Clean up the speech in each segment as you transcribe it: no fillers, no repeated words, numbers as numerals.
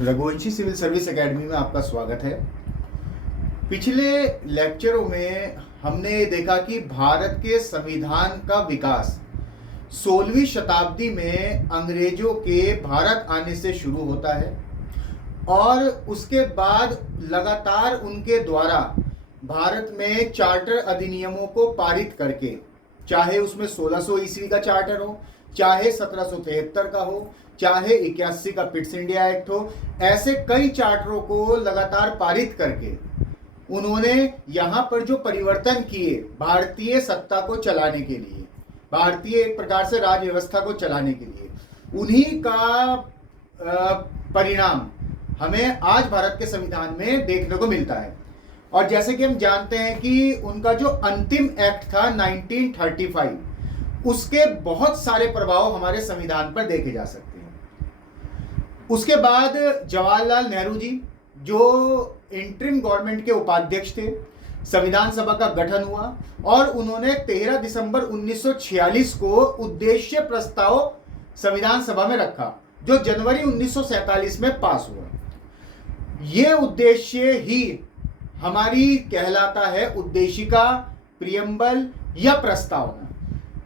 Raghuvanshi civil service academy में आपका स्वागत है। पिछले लेक्चरों में हमने देखा कि भारत के संविधान का विकास 16वीं शताब्दी में अंग्रेजों के भारत आने से शुरू होता है और उसके बाद लगातार उनके द्वारा भारत में चार्टर अधिनियमों को पारित करके, चाहे उसमें 1600 ईस्वी का चार्टर हो, चाहे 1773 का हो, चाहे 81 का पिट्स इंडिया एक्ट हो, ऐसे कई चार्टरों को लगातार पारित करके उन्होंने यहाँ पर जो परिवर्तन किए भारतीय सत्ता को चलाने के लिए, भारतीय एक प्रकार से राज्य व्यवस्था को चलाने के लिए, उन्हीं का परिणाम हमें आज भारत के संविधान में देखने को मिलता है। और जैसे कि हम जानते हैं कि उनका जो अंतिम एक्ट था 1935, उसके बहुत सारे प्रभाव हमारे संविधान पर देखे जा सकते हैं। उसके बाद जवाहरलाल नेहरू जी, जो इंटरिम गवर्नमेंट के उपाध्यक्ष थे, संविधान सभा का गठन हुआ और उन्होंने 13 दिसंबर 1946 को उद्देश्य प्रस्ताव संविधान सभा में रखा, जो जनवरी 1947 में पास हुआ। ये उद्देश्य ही हमारी कहलाता है उद्देशिका, प्रियम्बल या प्रस्तावना।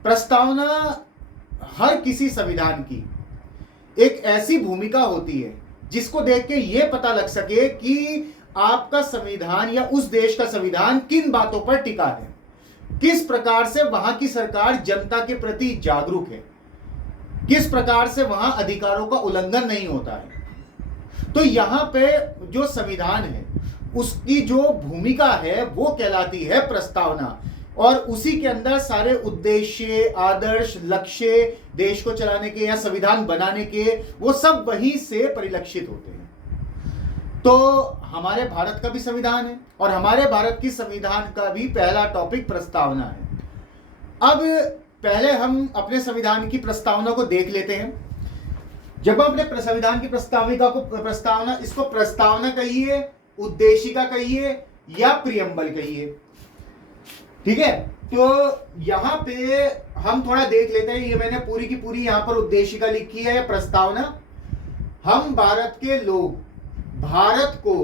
प्रस्तावना हर किसी संविधान की एक ऐसी भूमिका होती है जिसको देख के यह पता लग सके कि आपका संविधान या उस देश का संविधान किन बातों पर टिका है, किस प्रकार से वहां की सरकार जनता के प्रति जागरूक है, किस प्रकार से वहां अधिकारों का उल्लंघन नहीं होता है। तो यहां पे जो संविधान है उसकी जो भूमिका है वो कहलाती है प्रस्तावना, और उसी के अंदर सारे उद्देश्य, आदर्श, लक्ष्य देश को चलाने के या संविधान बनाने के, वो सब वहीं से परिलक्षित होते हैं। तो हमारे भारत का भी संविधान है और हमारे भारत की संविधान का भी पहला टॉपिक प्रस्तावना है। अब पहले हम अपने संविधान की प्रस्तावना को देख लेते हैं। जब हम अपने संविधान की प्रस्तावना, इसको प्रस्तावना कहिए, उद्देशिका कहिए या प्रियम्बल कहिए, ठीक है। तो यहां पे हम थोड़ा देख लेते हैं। ये मैंने पूरी की पूरी यहां पर उद्देशिका लिखी है, प्रस्तावना। हम भारत के लोग भारत को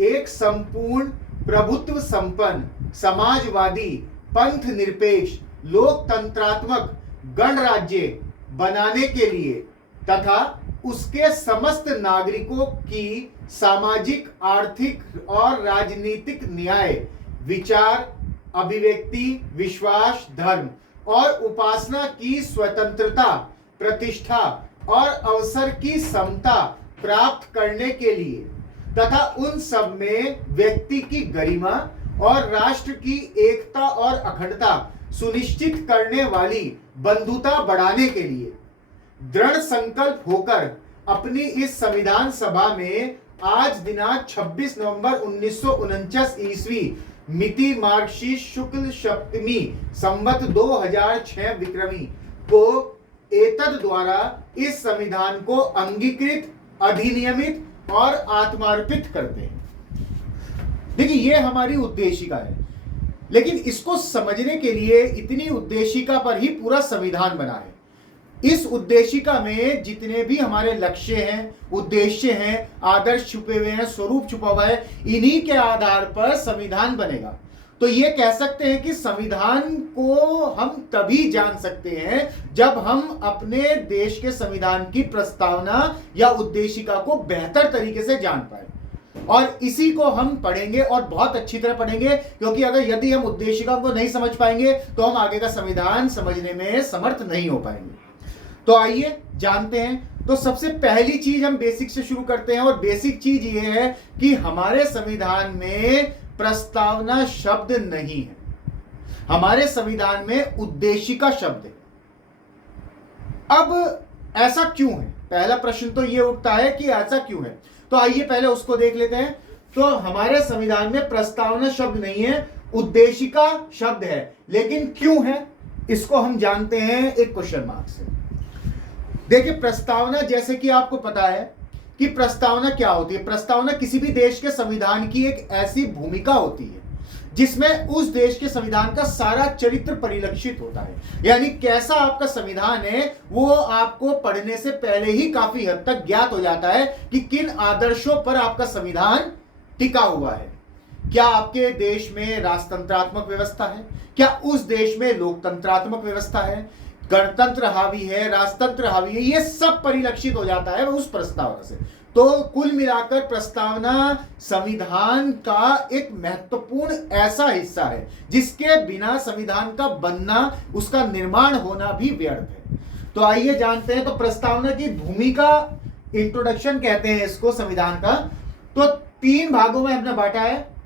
एक संपूर्ण प्रभुत्व संपन्न, समाजवादी, पंथ निरपेक्ष, लोकतंत्रात्मक गणराज्य बनाने के लिए तथा उसके समस्त नागरिकों की सामाजिक, आर्थिक और राजनीतिक न्याय, विचार, अभिव्यक्ति, विश्वास, धर्म और उपासना की स्वतंत्रता, प्रतिष्ठा और अवसर की समता प्राप्त करने के लिए तथा उन सब में व्यक्ति की गरिमा और राष्ट्र की एकता और अखंडता सुनिश्चित करने वाली बंधुता बढ़ाने के लिए दृढ़ संकल्प होकर अपनी इस संविधान सभा में आज दिनांक 26 नवंबर 1949 ईस्वी मिति मार्गशीर्ष शुक्ल सप्तमी संवत 2006 विक्रमी को एतद द्वारा इस संविधान को अंगीकृत, अधिनियमित और आत्मार्पित करते हैं। देखिए, ये हमारी उद्देशिका है, लेकिन इसको समझने के लिए इतनी उद्देशिका पर ही पूरा संविधान बना है। इस उद्देशिका में जितने भी हमारे लक्ष्य हैं, उद्देश्य हैं, आदर्श छुपे हुए हैं, स्वरूप छुपा हुआ है, इन्हीं के आधार पर संविधान बनेगा। तो ये कह सकते हैं कि संविधान को हम तभी जान सकते हैं जब हम अपने देश के संविधान की प्रस्तावना या उद्देशिका को बेहतर तरीके से जान पाए। और इसी को हम पढ़ेंगे और बहुत अच्छी तरह पढ़ेंगे, क्योंकि यदि हम उद्देशिका को नहीं समझ पाएंगे तो हम आगे का संविधान समझने में समर्थ नहीं हो पाएंगे। तो आइए जानते हैं। तो सबसे पहली चीज हम बेसिक से शुरू करते हैं, और बेसिक चीज ये है कि हमारे संविधान में प्रस्तावना शब्द नहीं है, हमारे संविधान में उद्देशिका शब्द है। अब ऐसा क्यों है? पहला प्रश्न तो ये उठता है कि ऐसा क्यों है। तो आइए पहले उसको देख लेते हैं। तो हमारे संविधान में प्रस्तावना शब्द नहीं है, उद्देशिका शब्द है। लेकिन क्यों है, इसको हम जानते हैं एक क्वेश्चन मार्क से। देखिए, प्रस्तावना, जैसे कि आपको पता है कि प्रस्तावना क्या होती है। प्रस्तावना किसी भी देश के संविधान की एक ऐसी भूमिका होती है जिसमें उस देश के संविधान का सारा चरित्र परिलक्षित होता है। यानी कैसा आपका संविधान है वो आपको पढ़ने से पहले ही काफी हद तक ज्ञात हो जाता है कि किन आदर्शों पर आपका संविधान टिका हुआ है। क्या आपके देश में राजतंत्रात्मक व्यवस्था है, क्या उस देश में लोकतंत्रात्मक व्यवस्था है, गणतंत्र हावी है, राजतंत्र हावी है, ये सब परिलक्षित हो जाता है उस प्रस्तावना से। तो कुल मिलाकर प्रस्तावना संविधान का एक महत्वपूर्ण ऐसा हिस्सा है जिसके बिना संविधान का बनना, उसका निर्माण होना भी व्यर्थ है। तो आइए जानते हैं। तो प्रस्तावना की भूमिका, इंट्रोडक्शन कहते हैं इसको संविधान का, तो 3 भागों में हमने बांटा है।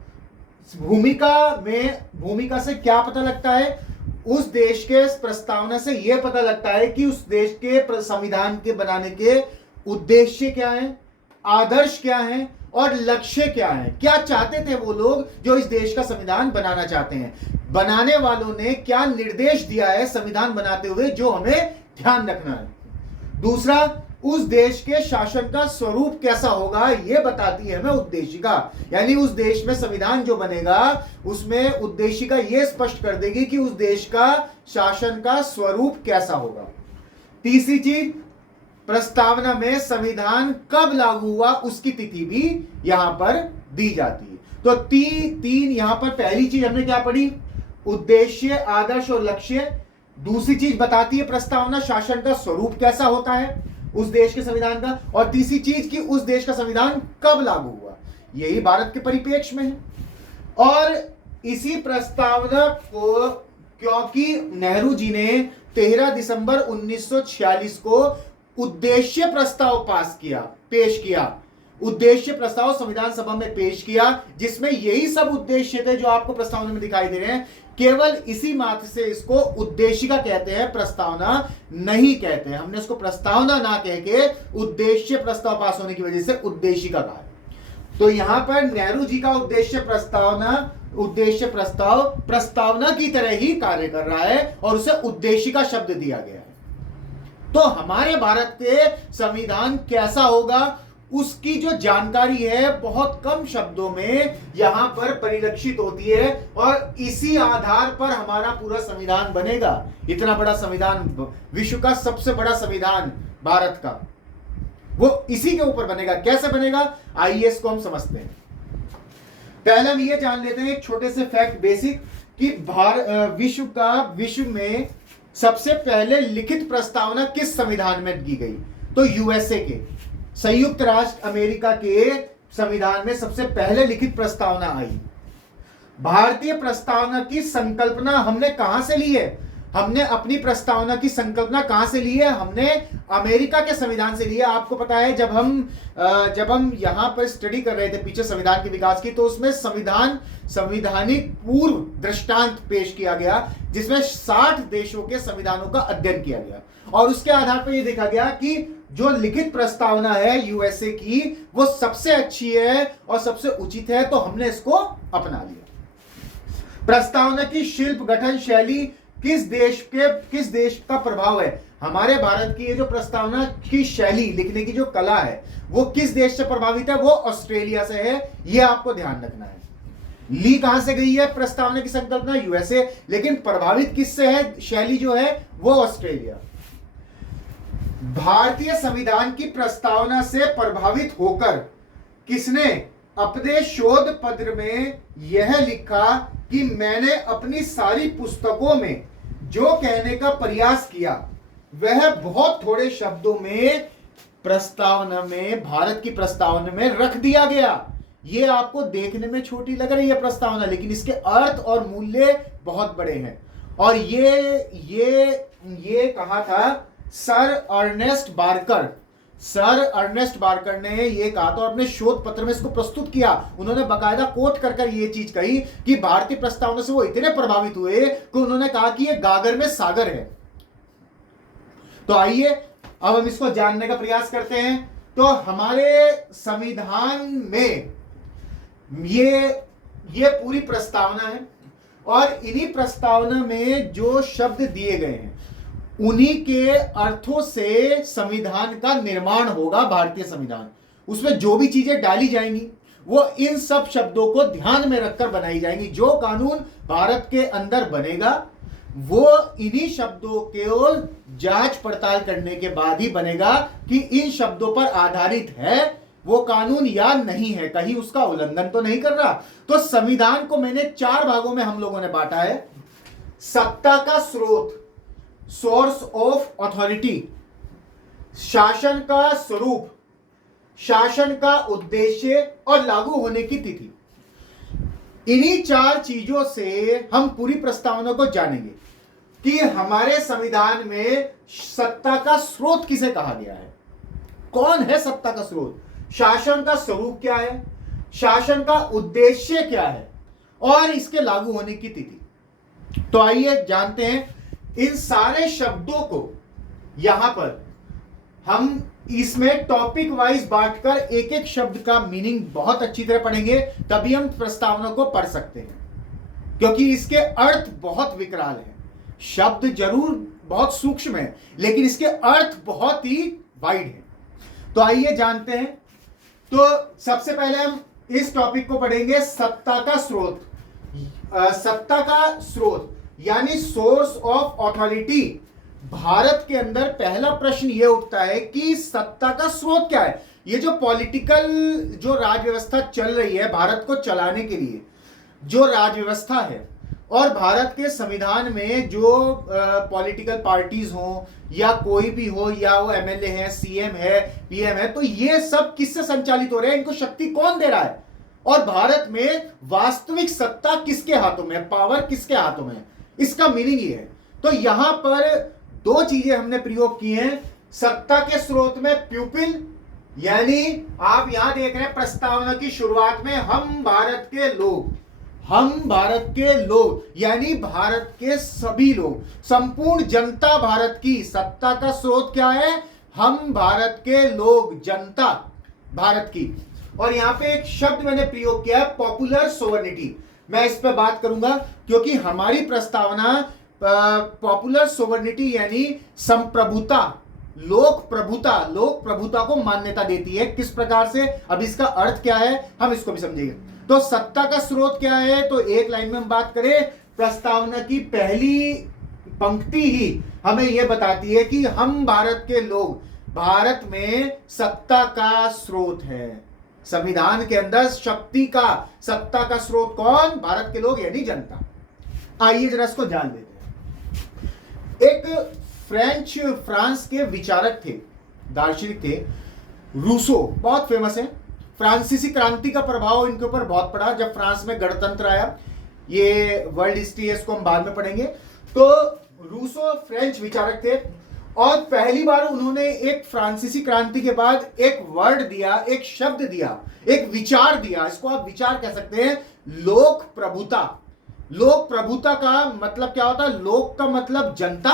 भूमिका से क्या पता लगता है, उस देश के प्रस्तावना से यह पता लगता है कि उस देश के संविधान के बनाने के उद्देश्य क्या है, आदर्श क्या है और लक्ष्य क्या है। क्या चाहते थे वो लोग जो इस देश का संविधान बनाना चाहते हैं, बनाने वालों ने क्या निर्देश दिया है संविधान बनाते हुए जो हमें ध्यान रखना है। दूसरा, उस देश के शासन का स्वरूप कैसा होगा यह बताती है हमें उद्देशिका। यानी उस देश में संविधान जो बनेगा उसमें उद्देशिका यह स्पष्ट कर देगी कि उस देश का शासन का स्वरूप कैसा होगा। तीसरी चीज, प्रस्तावना में संविधान कब लागू हुआ उसकी तिथि भी यहां पर दी जाती है। तो तीन यहां पर पहली चीज हमने क्या पढ़ी, उद्देश्य, आदर्श और लक्ष्य। दूसरी चीज बताती है प्रस्तावना शासन का स्वरूप कैसा होता है उस देश के संविधान का, और तीसरी चीज कि उस देश का संविधान कब लागू हुआ, यही भारत के परिप्रेक्ष्य में है। और इसी प्रस्तावना को क्योंकि नेहरू जी ने 13 दिसंबर 1946 को उद्देश्य प्रस्ताव पेश किया, उद्देश्य प्रस्ताव संविधान सभा में पेश किया, जिसमें यही सब उद्देश्य थे जो आपको प्रस्तावना में दिखाई दे रहे हैं। केवल इसी मात्र से इसको उद्देशिका कहते हैं, प्रस्तावना नहीं कहते हैं। हमने इसको प्रस्तावना ना कह के उद्देश्य प्रस्ताव पास होने की वजह से उद्देशिका कहा है। तो यहां पर नेहरू जी का उद्देश्य प्रस्ताव प्रस्तावना की तरह ही कार्य कर रहा है और उसे उद्देशिका शब्द दिया गया है। तो हमारे भारत के संविधान कैसा होगा उसकी जो जानकारी है बहुत कम शब्दों में यहां पर परिलक्षित होती है, और इसी आधार पर हमारा पूरा संविधान बनेगा। इतना बड़ा संविधान, विश्व का सबसे बड़ा संविधान भारत का, वो इसी के ऊपर बनेगा। कैसे बनेगा आइए इसको हम समझते हैं। पहले हम ये जान लेते हैं एक छोटे से फैक्ट बेसिक कि विश्व में सबसे पहले लिखित प्रस्तावना किस संविधान में की गई। तो यूएसए के, संयुक्त राष्ट्र अमेरिका के संविधान में सबसे पहले लिखित प्रस्तावना आई। भारतीय प्रस्तावना की संकल्पना हमने कहां से ली है, हमने अपनी प्रस्तावना की संकल्पना कहां से ली है, हमने अमेरिका के संविधान से ली है। आपको पता है जब हम यहां पर स्टडी कर रहे थे पीछे संविधान के विकास की, तो उसमें संविधानिक पूर्व दृष्टांत पेश किया गया जिसमें 60 देशों के संविधानों का अध्ययन किया गया, और उसके आधार पर यह देखा गया कि जो लिखित प्रस्तावना है यूएसए की वो सबसे अच्छी है और सबसे उचित है, तो हमने इसको अपना लिया। प्रस्तावना की शिल्प गठन शैली किस देश का प्रभाव है। हमारे भारत की ये जो प्रस्तावना की शैली, लिखने की जो कला है, वो किस देश से प्रभावित है, वो ऑस्ट्रेलिया से है। ये आपको ध्यान रखना है। ली कहां से गई है प्रस्तावना की संकल्पना, यूएसए, लेकिन प्रभावित किससे है शैली जो है वो ऑस्ट्रेलिया। भारतीय संविधान की प्रस्तावना से प्रभावित होकर किसने अपने शोध पत्र में यह लिखा कि मैंने अपनी सारी पुस्तकों में जो कहने का प्रयास किया वह बहुत थोड़े शब्दों में प्रस्तावना में, भारत की प्रस्तावना में रख दिया गया। ये आपको देखने में छोटी लग रही है प्रस्तावना, लेकिन इसके अर्थ और मूल्य बहुत बड़े हैं। और ये कहा था सर अर्नेस्ट बारकर ने ये कहा था और अपने शोध पत्र में इसको प्रस्तुत किया। उन्होंने बकायदा कोट कर ये चीज कही कि भारतीय प्रस्तावना से वो इतने प्रभावित हुए कि उन्होंने कहा कि ये गागर में सागर है। तो आइए अब हम इसको जानने का प्रयास करते हैं। तो हमारे संविधान में ये पूरी प्रस्तावना है, और इन्हीं प्रस्तावना में जो शब्द दिए गए हैं उन्हीं के अर्थों से संविधान का निर्माण होगा। भारतीय संविधान, उसमें जो भी चीजें डाली जाएंगी वो इन सब शब्दों को ध्यान में रखकर बनाई जाएंगी। जो कानून भारत के अंदर बनेगा वो इन्हीं शब्दों के जांच पड़ताल करने के बाद ही बनेगा कि इन शब्दों पर आधारित है वो कानून या नहीं है, कहीं उसका उल्लंघन तो नहीं कर रहा। तो संविधान को मैंने 4 भागों में हम लोगों ने बांटा है। सत्ता का स्रोत, सोर्स ऑफ अथॉरिटी, शासन का स्वरूप, शासन का उद्देश्य और लागू होने की तिथि। इन्हीं 4 चीजों से हम पूरी प्रस्तावना को जानेंगे कि हमारे संविधान में सत्ता का स्रोत किसे कहा गया है, कौन है सत्ता का स्रोत, शासन का स्वरूप क्या है, शासन का उद्देश्य क्या है और इसके लागू होने की तिथि। तो आइए जानते हैं इन सारे शब्दों को। यहां पर हम इसमें टॉपिक वाइज बांटकर एक एक शब्द का मीनिंग बहुत अच्छी तरह पढ़ेंगे, तभी हम प्रस्तावना को पढ़ सकते हैं, क्योंकि इसके अर्थ बहुत विकराल हैं। शब्द जरूर बहुत सूक्ष्म है लेकिन इसके अर्थ बहुत ही वाइड है। तो आइए जानते हैं। तो सबसे पहले हम इस टॉपिक को पढ़ेंगे, सत्ता का स्रोत। सत्ता का स्रोत यानी सोर्स ऑफ अथॉरिटी। भारत के अंदर पहला प्रश्न यह उठता है कि सत्ता का स्रोत क्या है। ये जो पॉलिटिकल जो राज व्यवस्था चल रही है भारत को चलाने के लिए, जो राज व्यवस्था है और भारत के संविधान में जो पॉलिटिकल पार्टीज हो या कोई भी हो, या वो एमएलए है, सीएम है, पीएम है, तो ये सब किससे संचालित हो रहे हैं, इनको शक्ति कौन दे रहा है और भारत में वास्तविक सत्ता किसके हाथों में है, पावर किसके हाथों में है, इसका मीनिंग ये है। तो यहां पर 2 चीजें हमने प्रयोग की हैं। सत्ता के स्रोत में प्यूपिल, यानी आप यहां देख रहे हैं प्रस्तावना की शुरुआत में हम भारत के लोग, हम भारत के लोग यानी भारत के सभी लोग, संपूर्ण जनता भारत की। सत्ता का स्रोत क्या है, हम भारत के लोग, जनता भारत की। और यहां पे एक शब्द मैंने प्रयोग किया है, पॉपुलर सोवर्निटी। मैं इस पर बात करूंगा क्योंकि हमारी प्रस्तावना पॉपुलर सोवर्निटी यानी संप्रभुता, लोक प्रभुता को मान्यता देती है। किस प्रकार से, अब इसका अर्थ क्या है हम इसको भी समझेंगे। तो सत्ता का स्रोत क्या है, तो एक लाइन में हम बात करें, प्रस्तावना की पहली पंक्ति ही हमें यह बताती है कि हम भारत के लोग, भारत में सत्ता का स्रोत है। संविधान के अंदर शक्ति का, सत्ता का स्रोत कौन, भारत के लोग यानी जनता। आइए जरा इसको जान लेते हैं। एक फ्रांस के विचारक थे, दार्शनिक थे, रूसो, बहुत फेमस है। फ्रांसीसी क्रांति का प्रभाव इनके ऊपर बहुत पड़ा जब फ्रांस में गणतंत्र आया। ये वर्ल्ड हिस्ट्री है, इसको हम बाद में पढ़ेंगे। तो रूसो फ्रेंच विचारक थे और पहली बार उन्होंने एक फ्रांसीसी क्रांति के बाद एक वर्ड दिया, एक शब्द दिया, एक विचार दिया, इसको आप विचार कह सकते हैं, लोक प्रभुता। लोक प्रभुता का मतलब क्या होता है, लोक का मतलब जनता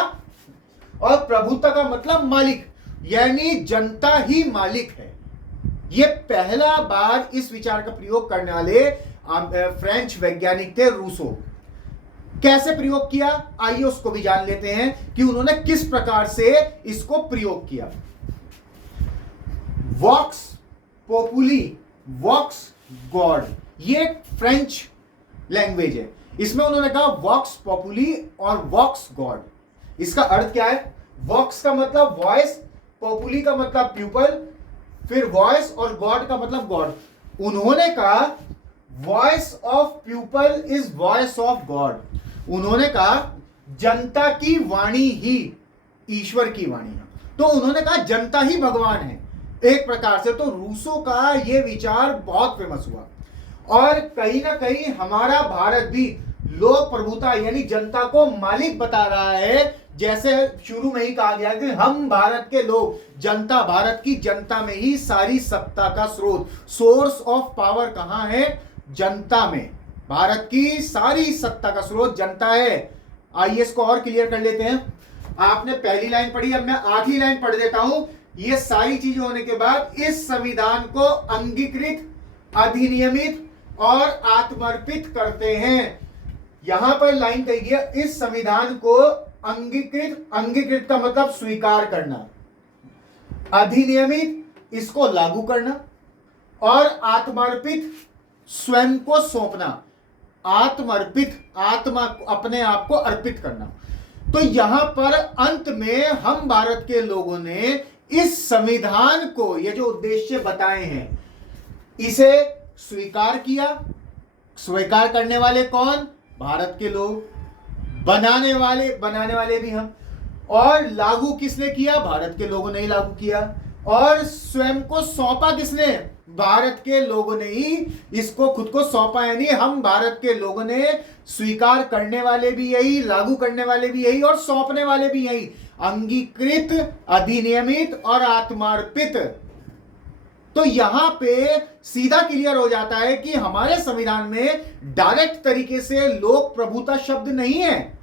और प्रभुता का मतलब मालिक, यानी जनता ही मालिक है। ये पहला बार इस विचार का प्रयोग करने वाले फ्रेंच वैज्ञानिक थे रूसो। कैसे प्रयोग किया, आइए उसको भी जान लेते हैं कि उन्होंने किस प्रकार से इसको प्रयोग किया। वॉक्स पोपुली, वॉक्स गॉड, ये फ्रेंच लैंग्वेज है। इसमें उन्होंने कहा वॉक्स पॉपुली और वॉक्स गॉड। इसका अर्थ क्या है, वॉक्स का मतलब वॉइस, पॉपुली का मतलब पीपल, फिर वॉइस और गॉड का मतलब गॉड। उन्होंने कहा voice of people is voice of God. उन्होंने कहा जनता की वाणी ही ईश्वर की वाणी है। तो उन्होंने कहा जनता ही भगवान है एक प्रकार से। तो रूसो का यह विचार बहुत फेमस हुआ और कहीं ना कहीं हमारा भारत भी लोक प्रभुता यानी जनता को मालिक बता रहा है। जैसे शुरू में ही कहा गया कि हम भारत के लोग, जनता, भारत की जनता में ही सारी सत्ता का स्रोत, सोर्स ऑफ पावर कहां है, जनता में। भारत की सारी सत्ता का स्रोत जनता है। आइए इसको और क्लियर कर लेते हैं। आपने पहली लाइन पढ़ी, अब मैं आखिरी लाइन पढ़ देता हूं। ये सारी चीजें होने के बाद इस संविधान को अंगीकृत, अधिनियमित और आत्मर्पित करते हैं। यहां पर लाइन कही गई, इस संविधान को अंगीकृत, अंगीकृत का मतलब स्वीकार करना, अधिनियमित इसको लागू करना, और आत्मार्पित स्वयं को सौंपना, आत्मार्पित, आत्मा अपने आप को अर्पित करना। तो यहां पर अंत में हम भारत के लोगों ने इस संविधान को, ये जो उद्देश्य बताए हैं, इसे स्वीकार किया। स्वीकार करने वाले कौन? भारत के लोग। बनाने वाले भी हम। और लागू किसने किया? भारत के लोगों ने ही लागू किया। और स्वयं को सौंपा किसने? भारत के लोगों ने ही इसको खुद को सौंपा। यानी हम भारत के लोगों ने स्वीकार करने वाले भी यही, लागू करने वाले भी यही और सौंपने वाले भी यही। अंगीकृत, अधिनियमित और आत्मार्पित। तो यहां पे सीधा क्लियर हो जाता है कि हमारे संविधान में डायरेक्ट तरीके से लोक प्रभुता शब्द नहीं है।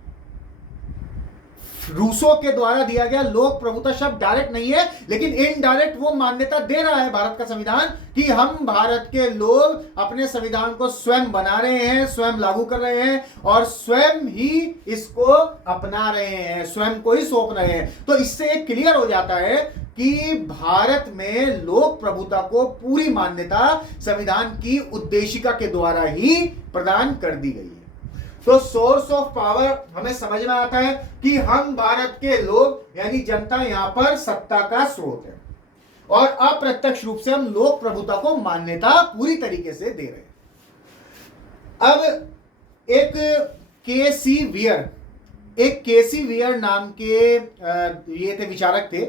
रूसो के द्वारा दिया गया लोक प्रभुता शब्द डायरेक्ट नहीं है, लेकिन इनडायरेक्ट वो मान्यता दे रहा है भारत का संविधान कि हम भारत के लोग अपने संविधान को स्वयं बना रहे हैं, स्वयं लागू कर रहे हैं और स्वयं ही इसको अपना रहे हैं, स्वयं को ही सौंप रहे हैं। तो इससे एक क्लियर हो जाता है कि भारत में लोक प्रभुता को पूरी मान्यता संविधान की उद्देशिका के द्वारा ही प्रदान कर दी गई है। तो सोर्स ऑफ पावर हमें समझ में आता है कि हम भारत के लोग यानी जनता यहां पर सत्ता का स्रोत है और अप्रत्यक्ष रूप से हम लोक प्रभुता को मान्यता पूरी तरीके से दे रहे हैं। अब एक केसी वियर नाम के ये थे विचारक थे।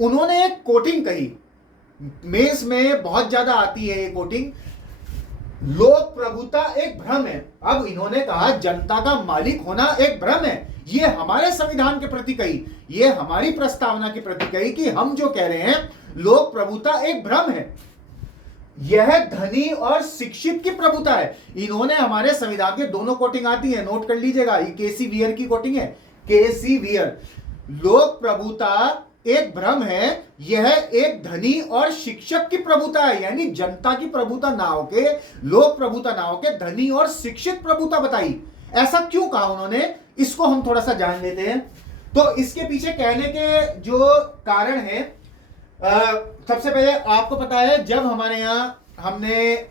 उन्होंने एक कोटिंग कही, मेंस में बहुत ज्यादा आती है ये कोटिंग, लोक प्रभुता एक भ्रम है। अब इन्होंने कहा जनता का मालिक होना एक भ्रम है। ये हमारे संविधान के प्रति कही, ये हमारी प्रस्तावना के प्रति कही कि हम जो कह रहे हैं लोक प्रभुता एक भ्रम है, यह धनी और शिक्षित की प्रभुता है। इन्होंने हमारे संविधान के दोनों कोटिंग आती है, नोट कर लीजिएगा। ये केसी वियर की कोटिंग है, केसी वियर। लोक प्रभुता एक भ्रम है, यह एक धनी और शिक्षक की प्रभुता है। यानी जनता की प्रभुता ना होके, लोक प्रभुता ना होके धनी और शिक्षित प्रभुता बताई। ऐसा क्यों कहा उन्होंने, इसको हम थोड़ा सा जान लेते हैं। तो इसके पीछे कहने के जो कारण है, सबसे पहले आपको पता है जब हमारे यहाँ हमने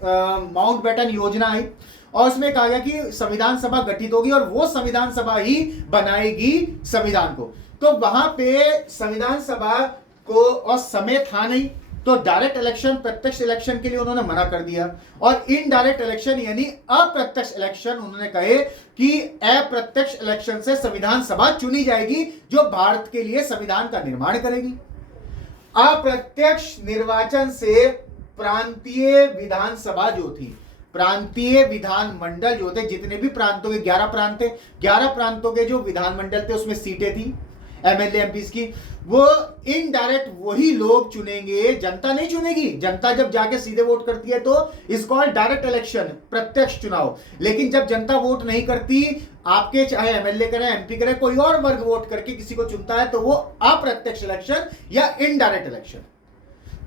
माउंटबेटन योजना आई और उसमें कहा गया कि संविधान सभा गठित होगी और वो संविधान सभा ही बनाएगी संविधान को। तो वहां पे संविधान सभा को और समय था नहीं, तो डायरेक्ट इलेक्शन, प्रत्यक्ष इलेक्शन के लिए उन्होंने मना कर दिया और इनडायरेक्ट इलेक्शन यानी अप्रत्यक्ष इलेक्शन उन्होंने कहे कि अप्रत्यक्ष इलेक्शन से संविधान सभा चुनी जाएगी जो भारत के लिए संविधान का निर्माण करेगी। अप्रत्यक्ष निर्वाचन से प्रांतीय विधानसभा जो थी, प्रांतीय विधानमंडल जो थे, जितने भी प्रांतों के 11 प्रांत थे, 11 प्रांतों के जो विधानमंडल थे उसमें सीटें थी एमएलए एमपी की, वो इनडायरेक्ट वही लोग चुनेंगे, जनता नहीं चुनेगी। जनता जब जाके सीधे वोट करती है तो इस कॉल्ड डायरेक्ट इलेक्शन, प्रत्यक्ष चुनाव। लेकिन जब जनता वोट नहीं करती, आपके चाहे एमएलए करें, एमपी करें, कोई और वर्ग वोट करके किसी को चुनता है, तो वो अप्रत्यक्ष इलेक्शन या इनडायरेक्ट इलेक्शन।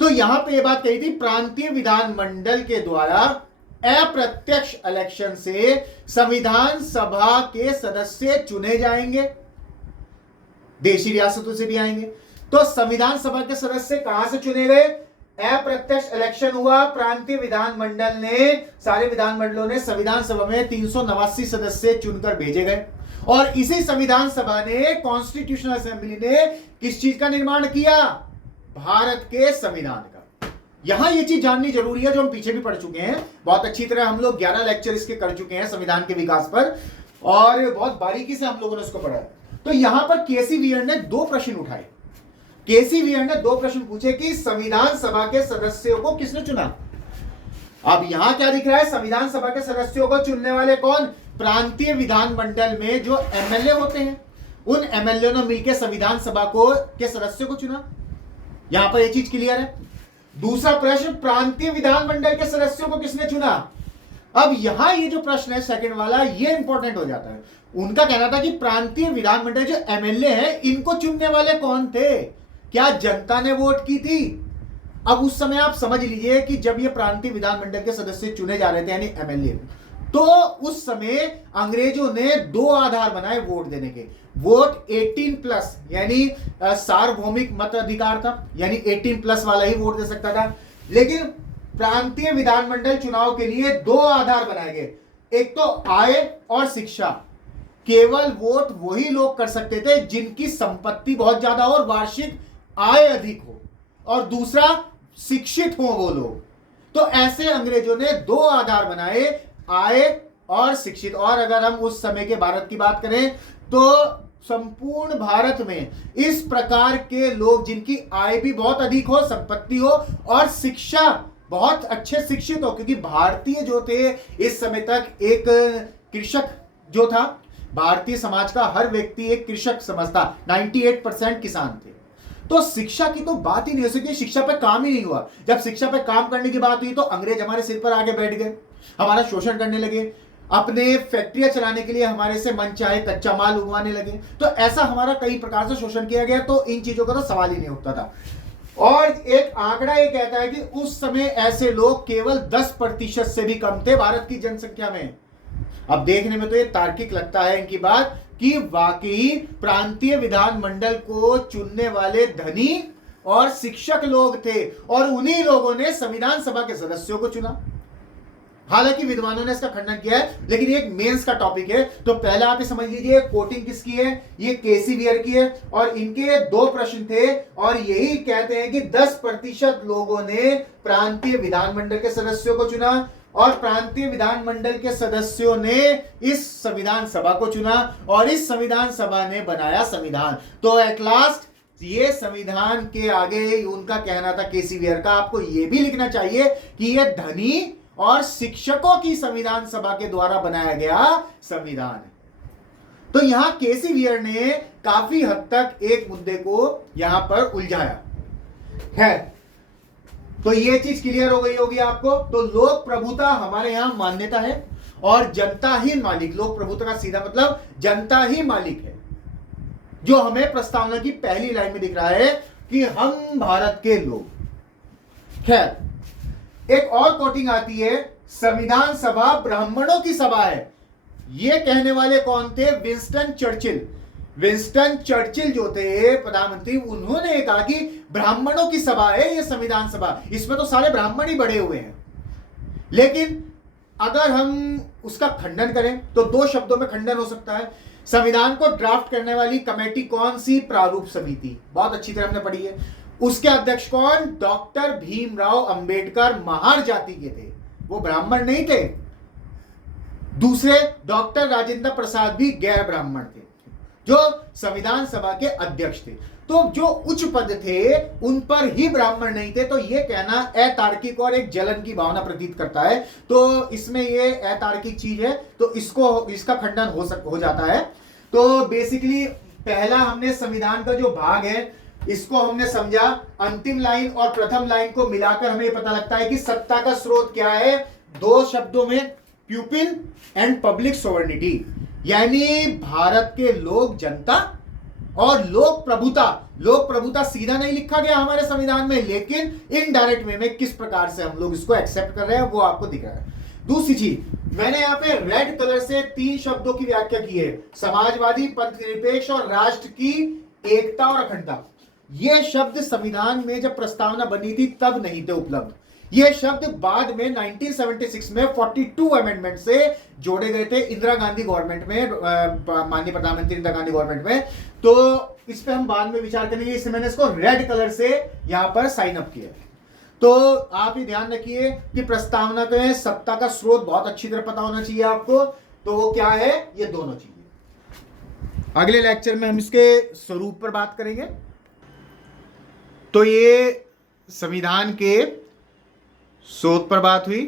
तो यहां पे ये बात कही थी, प्रांतीय विधानमंडल के द्वारा अप्रत्यक्ष इलेक्शन से संविधान सभा के सदस्य चुने जाएंगे, देशी रियासतों से भी आएंगे। तो संविधान सभा के सदस्य कहां से चुने गए? अप्रत्यक्ष इलेक्शन हुआ, प्रांतीय विधानमंडल ने, सारे विधानमंडलों ने संविधान सभा में 389 सदस्य चुनकर भेजे गए और इसी संविधान सभा ने, कॉन्स्टिट्यूशनल असेंबली ने किस चीज का निर्माण किया? भारत के संविधान का। यहां यह चीज जाननी जरूरी है, जो हम पीछे भी पढ़ चुके हैं बहुत अच्छी तरह। हम लोग 11 लेक्चर इसके कर चुके हैं संविधान के विकास पर और बहुत बारीकी से हम लोगों ने उसको पढ़ा है। तो यहां पर केसी वियर ने 2 प्रश्न उठाए। केसी वियर ने 2 प्रश्न पूछे कि संविधान सभा के सदस्यों को किसने चुना। अब यहां क्या दिख रहा है? संविधान सभा के सदस्यों को चुनने वाले कौन? प्रांतीय विधानमंडल में जो एमएलए होते हैं, उन एमएलए ने मिलकर संविधान सभा को के सदस्यों को चुना। यहां पर यह चीज क्लियर है। दूसरा प्रश्न, प्रांतीय विधानमंडल के सदस्यों को किसने चुना? अब यहां ये जो प्रश्न है सेकंड वाला, ये इंपॉर्टेंट हो जाता है। उनका कहना था कि प्रांतीय विधानमंडल जो एमएलए है, इनको चुनने वाले कौन थे? क्या जनता ने वोट की थी? अब उस समय आप समझ लीजिए कि जब ये प्रांतीय विधानमंडल के सदस्य चुने जा रहे थे यानी एमएलए, तो उस समय अंग्रेजों ने 2 आधार बनाए वोट देने के। वोट 18+ यानी सार्वभौमिक मत अधिकार था, यानी 18+ वाला ही वोट दे सकता था। लेकिन प्रांतीय विधानमंडल चुनाव के लिए दो आधार बनाए गए, एक तो आय और शिक्षा। केवल वोट वही लोग कर सकते थे जिनकी संपत्ति बहुत ज्यादा हो और वार्षिक आय अधिक हो, और दूसरा शिक्षित हो वो लोग। तो ऐसे अंग्रेजों ने दो आधार बनाए, आय और शिक्षित। और अगर हम उस समय के भारत की बात करें तो संपूर्ण भारत में इस प्रकार के लोग जिनकी आय भी बहुत अधिक हो, संपत्ति हो और शिक्षा बहुत अच्छे शिक्षित हो, क्योंकि भारतीय जो थे इस समय तक एक कृषक जो था, भारतीय समाज का हर व्यक्ति एक कृषक समझता, 98% किसान थे। तो शिक्षा की तो बात ही नहीं हो सकती, शिक्षा पे काम ही नहीं हुआ। जब शिक्षा पे काम करने की बात हुई तो अंग्रेज हमारे सिर पर आके बैठ गए, हमारा शोषण करने लगे, अपने फैक्ट्रियां चलाने के लिए हमारे से मन चाहे कच्चा माल उगवाने लगे। तो ऐसा हमारा कई प्रकार से शोषण किया गया, तो इन चीजों का तो सवाल ही नहीं उठता था। और एक आंकड़ा ये कहता है कि उस समय ऐसे लोग केवल 10% से भी कम थे भारत की जनसंख्या में। अब देखने में तो ये तार्किक लगता है इनकी बात कि वाकई प्रांतीय विधानमंडल को चुनने वाले धनी और शिक्षक लोग थे, और उन्हीं लोगों ने संविधान सभा के सदस्यों को चुना। हालांकि विद्वानों ने इसका खंडन किया है, लेकिन ये एक मेंस का टॉपिक है। तो पहला आप ये समझ लीजिए, कोटिंग किसकी है, ये केसी वियर की है, और इनके दो प्रश्न थे, और यही कहते हैं कि 10% लोगों ने प्रांतीय विधानमंडल के सदस्यों को चुना, और प्रांतीय विधानमंडल के सदस्यों ने इस संविधान सभा को चुना, और इस संविधान सभा ने बनाया संविधान। तो एट लास्ट ये संविधान के आगे उनका कहना था, केसी वियर का, आपको ये भी लिखना चाहिए कि ये धनी और शिक्षकों की संविधान सभा के द्वारा बनाया गया संविधान है। तो यहां केसी वियर ने काफी हद तक एक मुद्दे को यहां पर उलझाया है। तो ये चीज क्लियर हो गई होगी आपको। तो लोक प्रभुता हमारे यहां मान्यता है, और जनता ही मालिक। लोक प्रभुता का सीधा मतलब जनता ही मालिक है, जो हमें प्रस्तावना की पहली लाइन में दिख रहा है कि हम भारत के लोग। खैर, एक और कोटिंग आती है, संविधान सभा ब्राह्मणों की सभा है। ये कहने वाले कौन थे? Winston Churchill. विंस्टन चर्चिल जो थे प्रधानमंत्री, उन्होंने कहा कि ब्राह्मणों की सभा है ये संविधान सभा, इसमें तो सारे ब्राह्मण ही बड़े हुए हैं। लेकिन अगर हम उसका खंडन करें तो दो शब्दों में खंडन हो सकता है। संविधान को ड्राफ्ट करने वाली कमेटी कौन सी? प्रारूप समिति, बहुत अच्छी तरह हमने पढ़ी है। उसके अध्यक्ष कौन? डॉक्टर भीमराव अंबेडकर महार जाति के थे, वो ब्राह्मण नहीं थे। दूसरे डॉक्टर राजेंद्र प्रसाद भी गैर ब्राह्मण थे, जो संविधान सभा के अध्यक्ष थे। तो जो उच्च पद थे उन पर ही ब्राह्मण नहीं थे। तो ये कहना अतार्किक और एक जलन की भावना प्रतीत करता है। तो इसमें ये अतार्किक चीज है, तो इसका खंडन हो जाता है। तो बेसिकली पहला हमने संविधान का जो भाग है इसको हमने समझा। अंतिम लाइन और प्रथम लाइन को मिलाकर हमें पता लगता है कि सत्ता का स्रोत क्या है, दो शब्दों में, प्यूपिल एंड पब्लिक सोवर्निटी, यानी भारत के लोग, जनता, और लोक प्रभुता। लोक प्रभुता सीधा नहीं लिखा गया हमारे संविधान में, लेकिन इनडायरेक्ट वे में किस प्रकार से हम लोग इसको एक्सेप्ट कर रहे हैं वो आपको दिख रहा है। दूसरी चीज, मैंने यहां पे रेड कलर से 3 शब्दों की व्याख्या की है, समाजवादी, पंथ निरपेक्ष और राष्ट्र की एकता और अखंडता। ये शब्द संविधान में जब प्रस्तावना बनी थी तब नहीं थे उपलब्ध। ये शब्द बाद में 1976 में 42 अमेंडमेंट से जोड़े गए थे इंदिरा गांधी गवर्नमेंट में, माननीय प्रधानमंत्री इंदिरा गांधी गवर्नमेंट में। तो इस पे हम बाद में विचार करेंगे, इसलिए मैंने इसको रेड कलर से यहां पर साइन अप किया है। तो आप ये ध्यान रखिए कि प्रस्तावना के सत्ता का स्रोत बहुत अच्छी तरह पता होना चाहिए आपको। तो वो क्या है? ये दोनों चीजें। अगले लेक्चर में हम इसके स्वरूप पर बात करेंगे। तो ये संविधान के स्रोत पर बात हुई।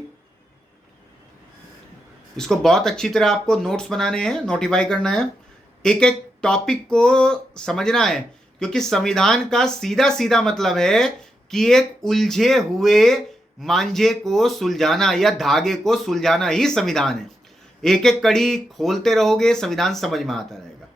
इसको बहुत अच्छी तरह आपको नोट्स बनाने हैं, नोटिफाई करना है, एक एक टॉपिक को समझना है, क्योंकि संविधान का सीधा सीधा मतलब है कि एक उलझे हुए मांझे को सुलझाना या धागे को सुलझाना ही संविधान है। एक एक कड़ी खोलते रहोगे, संविधान समझ में आता रहेगा।